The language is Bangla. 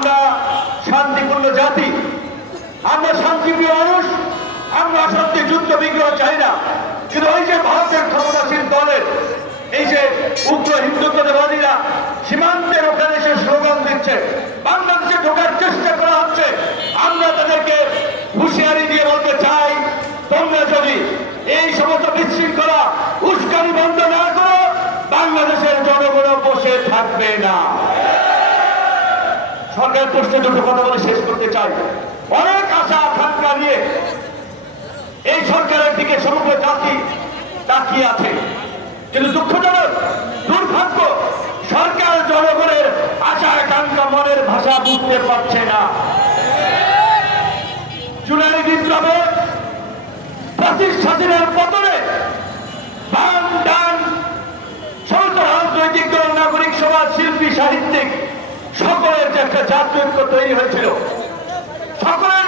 আমরা শান্তিপূর্ণ জাতি, আমরা শান্তিপ্রিয় মানুষ, আমরা সত্যি যুদ্ধ বিগ্রহ চাই না। কিন্তু ওই যে ভারতের ক্ষমতাশীল দলের, এই যে উগ্র হিন্দুত্ববাদীরা, সীমান্তের ওখানে এসে স্লোগান দিচ্ছে, বাংলাদেশে ঢোকার চেষ্টা করা হচ্ছে, আমরা তাদেরকে হুঁশিয়ারি দিয়ে বলতে চাই, তোমরা যদি এই সমস্ত বিশৃঙ্খলা, উস্কানি বন্ধ না করো, বাংলাদেশের জনগণ বসে থাকবে না। সরকার প্রশ্নে দুটো কথা বলে শেষ করতে চাই। অনেক আশা আকাঙ্ক্ষা নিয়ে এই সরকারের দিকে সমগ্র জাতি তাকিয়ে আছে। কিন্তু দুঃখজনক, দুর্ভাগ্য, সরকার জনগণের আশা আকাঙ্ক্ষা মনের ভাষা বুঝতে পারছে না। জুলাই বিপ্লবে ফ্যাসিস্ট স্বাধীনের পতনে বাম ডান সমস্ত রাজনৈতিক দল, নাগরিক সমাজ, শিল্পী, সাহিত্যিক সকলের पचास जन को तैयारी सकते